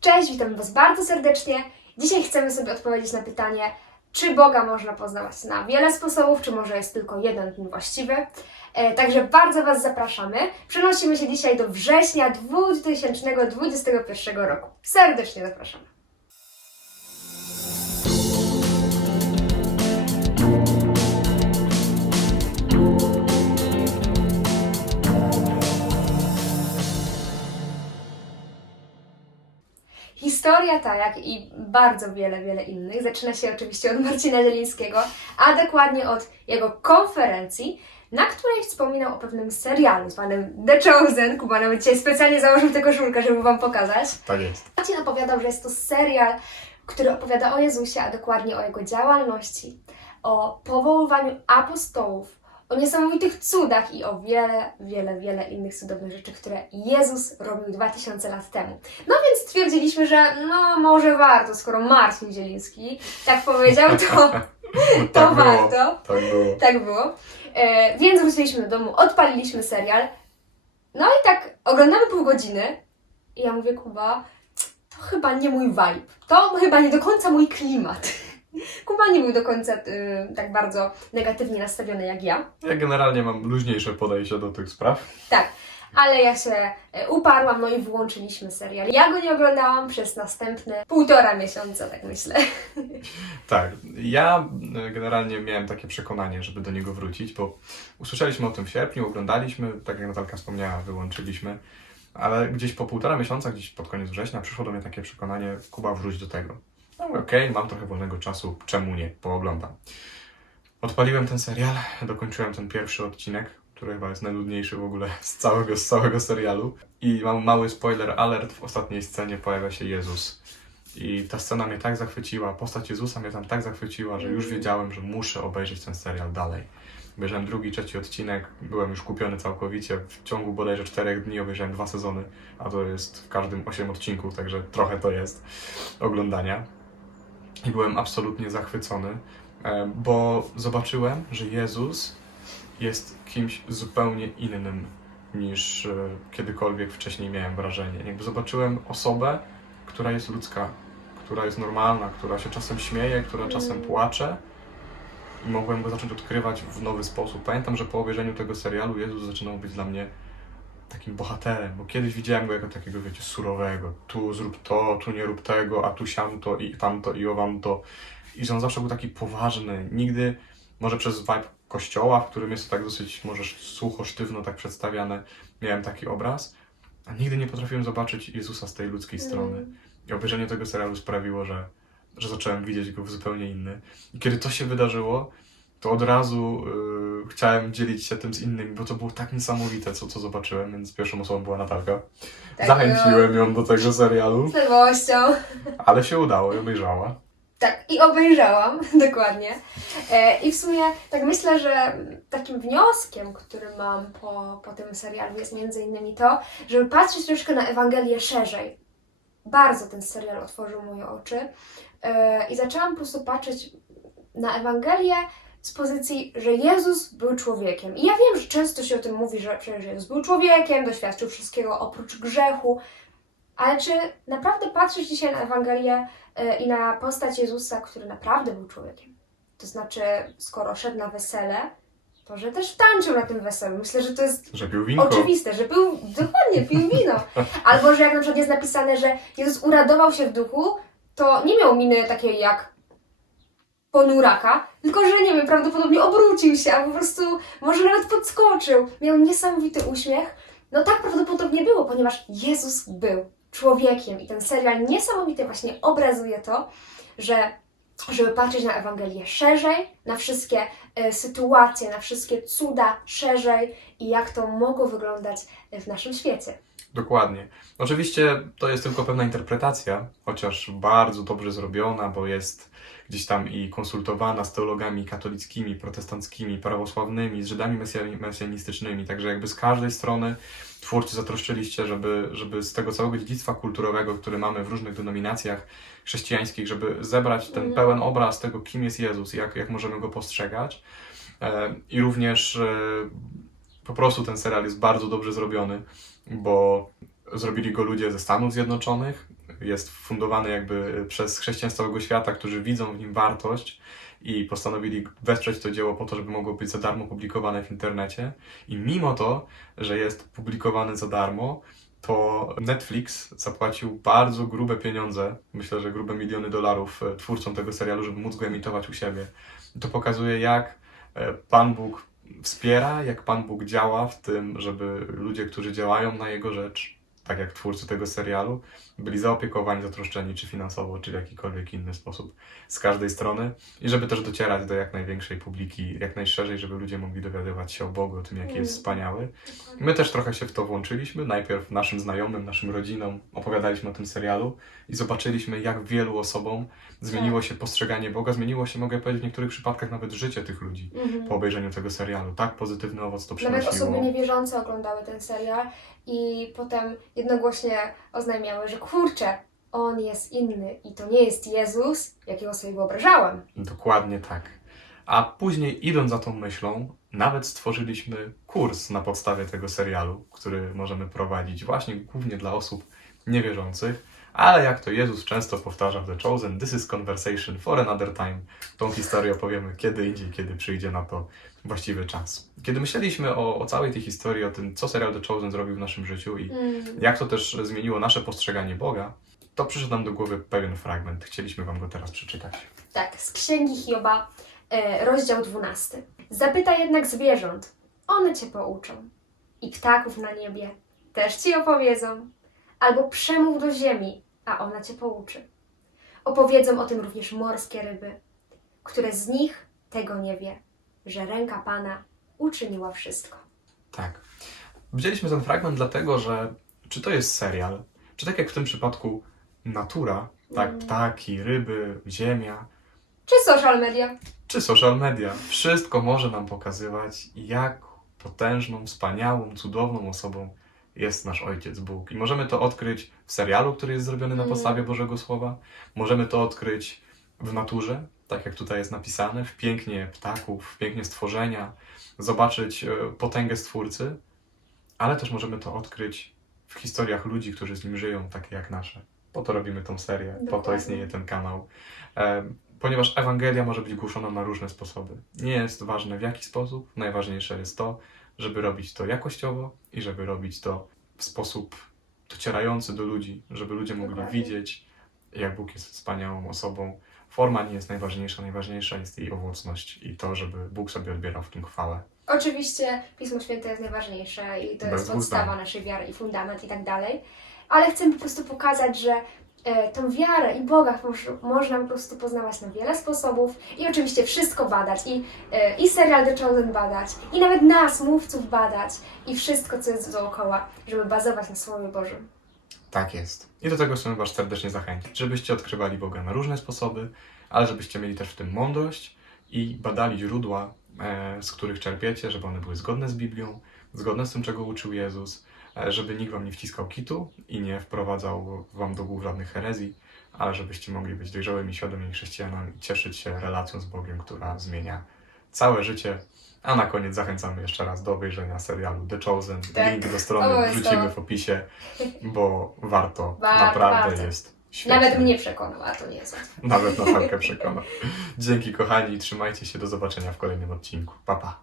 Cześć, witam Was bardzo serdecznie. Dzisiaj chcemy sobie odpowiedzieć na pytanie, czy Boga można poznawać na wiele sposobów, czy może jest tylko jeden ten właściwy. E, także bardzo Was zapraszamy. Przenosimy się dzisiaj do września 2021 roku. Serdecznie zapraszamy. Historia ta, jak i bardzo wiele, wiele innych, zaczyna się oczywiście od Marcina Zielińskiego, a dokładnie od jego konferencji, na której wspominał o pewnym serialu zwanym The Chosen. Kuba nawet dzisiaj specjalnie założył tę koszulkę, żeby Wam pokazać. Tak jest. Marcin opowiadał, że jest to serial, który opowiada o Jezusie, a dokładnie o jego działalności, o powoływaniu apostołów, o niesamowitych cudach i o wiele, wiele, wiele innych cudownych rzeczy, które Jezus robił 2000 lat temu. No więc stwierdziliśmy, że no może warto, skoro Marcin Zieliński tak powiedział, to, to tak było. warto. Tak było. Tak było. E, więc wróciliśmy do domu, odpaliliśmy serial. No i tak oglądamy pół godziny. I ja mówię, Kuba, to chyba nie mój vibe. To chyba nie do końca mój klimat. Kuba nie był do końca y, tak bardzo negatywnie nastawiony jak ja. Ja generalnie mam luźniejsze podejście do tych spraw. Tak. Ale ja się e, uparłam, no i włączyliśmy serial. Ja go nie oglądałam przez następne półtora miesiąca, tak myślę. Tak, ja e, generalnie miałem takie przekonanie, żeby do niego wrócić, bo usłyszeliśmy o tym w sierpniu, oglądaliśmy, tak jak Natalka wspomniała, wyłączyliśmy, ale gdzieś po półtora miesiąca, gdzieś pod koniec września, przyszło do mnie takie przekonanie, Kuba, wróć do tego. No okej, mam trochę wolnego czasu, czemu nie, pooglądam. Odpaliłem ten serial, dokończyłem ten pierwszy odcinek, który chyba jest najnudniejszy w ogóle z całego, z całego serialu. I mam mały spoiler alert, w ostatniej scenie pojawia się Jezus. I ta scena mnie tak zachwyciła, postać Jezusa mnie tam tak zachwyciła, że już wiedziałem, że muszę obejrzeć ten serial dalej. Obejrzałem drugi, trzeci odcinek, byłem już kupiony całkowicie. W ciągu bodajże czterech dni obejrzałem dwa sezony, a to jest w każdym osiem odcinków, także trochę to jest oglądania. I byłem absolutnie zachwycony, e, bo zobaczyłem, że Jezus jest kimś zupełnie innym niż e, kiedykolwiek wcześniej miałem wrażenie. Jakby zobaczyłem osobę, która jest ludzka, która jest normalna, która się czasem śmieje, która czasem Mm. płacze. I mogłem go zacząć odkrywać w nowy sposób. Pamiętam, że po obejrzeniu tego serialu Jezus zaczynał być dla mnie takim bohaterem, bo kiedyś widziałem go jako takiego, wiecie, surowego. Tu zrób to, tu nie rób tego, a tu siam to i tamto i owam to. I że on zawsze był taki poważny. Nigdy, może przez vibe kościoła, w którym jest to tak dosyć może sucho, sztywno tak przedstawiane, miałem taki obraz, a nigdy nie potrafiłem zobaczyć Jezusa z tej ludzkiej strony. Mm. I obejrzenie tego serialu sprawiło, że, że zacząłem widzieć go w zupełnie inny. I kiedy to się wydarzyło, to od razu y, chciałem dzielić się tym z innymi, bo to było tak niesamowite, co, co zobaczyłem, więc pierwszą osobą była Natalka. Tak, Zachęciłem ją do tego serialu, Z pewnością. ale się udało i obejrzała. Tak, i obejrzałam, dokładnie. E, I w sumie tak myślę, że takim wnioskiem, który mam po, po tym serialu jest między innymi to, żeby patrzeć troszkę na Ewangelię szerzej. Bardzo ten serial otworzył moje oczy e, i zaczęłam po prostu patrzeć na Ewangelię z pozycji, że Jezus był człowiekiem. I ja wiem, że często się o tym mówi, że przecież Jezus był człowiekiem, doświadczył wszystkiego oprócz grzechu, ale czy naprawdę patrzysz dzisiaj na Ewangelię e, i na postać Jezusa, który naprawdę był człowiekiem? To znaczy, skoro szedł na wesele, to że też tańczył na tym weselu. Myślę, że to jest Że oczywiste, że był dokładnie pił wino. Albo że jak na przykład jest napisane, że Jezus uradował się w duchu, to nie miał miny takiej jak ponuraka, tylko że nie wiem, prawdopodobnie obrócił się, albo po prostu może nawet podskoczył. Miał niesamowity uśmiech. No tak prawdopodobnie było, ponieważ Jezus był człowiekiem i ten serial niesamowicie właśnie obrazuje to, że żeby patrzeć na Ewangelię szerzej, na wszystkie e, sytuacje, na wszystkie cuda szerzej i jak to mogło wyglądać w naszym świecie. Dokładnie. Oczywiście to jest tylko pewna interpretacja, chociaż bardzo dobrze zrobiona, bo jest gdzieś tam i konsultowana z teologami katolickimi, protestanckimi, prawosławnymi, z Żydami mesja- mesjanistycznymi. Także jakby z każdej strony twórcy zatroszczyliście, żeby, żeby z tego całego dziedzictwa kulturowego, które mamy w różnych denominacjach chrześcijańskich, żeby zebrać ten Mhm. pełen obraz tego, kim jest Jezus, jak, jak możemy go postrzegać. E, I również e, po prostu ten serial jest bardzo dobrze zrobiony, bo zrobili go ludzie ze Stanów Zjednoczonych, jest fundowany jakby przez chrześcijan z całego świata, którzy widzą w nim wartość i postanowili wesprzeć to dzieło po to, żeby mogło być za darmo publikowane w internecie. I mimo to, że jest publikowany za darmo, to Netflix zapłacił bardzo grube pieniądze, myślę, że grube miliony dolarów e, twórcom tego serialu, żeby móc go emitować u siebie. To pokazuje, jak e, Pan Bóg wspiera, jak Pan Bóg działa w tym, żeby ludzie, którzy działają na Jego rzecz, tak jak twórcy tego serialu, byli zaopiekowani, zatroszczeni, czy finansowo, czy w jakikolwiek inny sposób z każdej strony i żeby też docierać do jak największej publiki, jak najszerzej, żeby ludzie mogli dowiadywać się o Bogu, o tym, jaki jest Mm. wspaniały. My też trochę się w to włączyliśmy. Najpierw naszym znajomym, naszym rodzinom opowiadaliśmy o tym serialu i zobaczyliśmy, jak wielu osobom zmieniło się postrzeganie Boga, zmieniło się, mogę powiedzieć, w niektórych przypadkach nawet życie tych ludzi Mhm. po obejrzeniu tego serialu. Tak pozytywny owoc to Nawet przynosiło. osoby niewierzące oglądały ten serial i potem jednogłośnie oznajmiały, że kurczę, on jest inny i to nie jest Jezus, jakiego sobie wyobrażałam. Dokładnie tak. A później, idąc za tą myślą, nawet stworzyliśmy kurs na podstawie tego serialu, który możemy prowadzić właśnie głównie dla osób niewierzących. Ale jak to Jezus często powtarza w The Chosen, this is conversation for another time. Tą historię opowiemy kiedy indziej, kiedy przyjdzie na to właściwy czas. Kiedy myśleliśmy o, o całej tej historii, o tym, co serial The Chosen zrobił w naszym życiu i Mm. jak to też zmieniło nasze postrzeganie Boga, to przyszedł nam do głowy pewien fragment. Chcieliśmy Wam go teraz przeczytać. Tak, z Księgi Hioba, e, rozdział 12. Zapytaj jednak zwierząt, one cię pouczą. I ptaków na niebie też ci opowiedzą. Albo przemów do ziemi, a ona cię pouczy. Opowiedzą o tym również morskie ryby, które z nich tego nie wie, że ręka Pana uczyniła wszystko. Tak. Wzięliśmy ten fragment dlatego, że czy to jest serial, czy tak jak w tym przypadku natura, tak, Mm. ptaki, ryby, ziemia, Czy social media? czy social media, wszystko może nam pokazywać, jak potężną, wspaniałą, cudowną osobą jest nasz Ojciec Bóg. I możemy to odkryć w serialu, który jest zrobiony na Mm. podstawie Bożego Słowa. Możemy to odkryć w naturze, tak jak tutaj jest napisane, w pięknie ptaków, w pięknie stworzenia, zobaczyć e, potęgę Stwórcy, ale też możemy to odkryć w historiach ludzi, którzy z nim żyją, takie jak nasze. Po to robimy tą serię, po to Dokładnie. istnieje ten kanał. E, ponieważ Ewangelia może być głoszona na różne sposoby. Nie jest ważne w jaki sposób, najważniejsze jest to, żeby robić to jakościowo i żeby robić to w sposób docierający do ludzi, żeby ludzie mogli Dokładnie. widzieć, jak Bóg jest wspaniałą osobą. Forma nie jest najważniejsza, najważniejsza jest jej owocność i to, żeby Bóg sobie odbierał w tym chwałę. Oczywiście Pismo Święte jest najważniejsze i to Bez jest podstawa naszej wiary i fundament i tak dalej, ale chcę po prostu pokazać, że tą wiarę i Boga moż- można po prostu poznawać na wiele sposobów i oczywiście wszystko badać i, e, i serial The Chosen badać i nawet nas, mówców badać i wszystko, co jest dookoła, żeby bazować na Słowie Bożym. Tak jest. I do tego chcemy Was serdecznie zachęcić, żebyście odkrywali Boga na różne sposoby, ale żebyście mieli też w tym mądrość i badali źródła, e, z których czerpiecie, żeby one były zgodne z Biblią, zgodne z tym, czego uczył Jezus, e, żeby nikt Wam nie wciskał kitu i nie wprowadzał Wam do głów żadnych herezji, ale żebyście mogli być dojrzałymi, świadomymi chrześcijanami i cieszyć się relacją z Bogiem, która zmienia całe życie. A na koniec zachęcamy jeszcze raz do obejrzenia serialu The Chosen. Tak. Link do strony O, wrzucimy to. w opisie, bo warto, Warto, naprawdę warto. jest świetnie. Nawet mnie przekonał, a to nie jest. Nawet Natalkę przekona. Dzięki kochani, trzymajcie się, do zobaczenia w kolejnym odcinku. Pa, pa.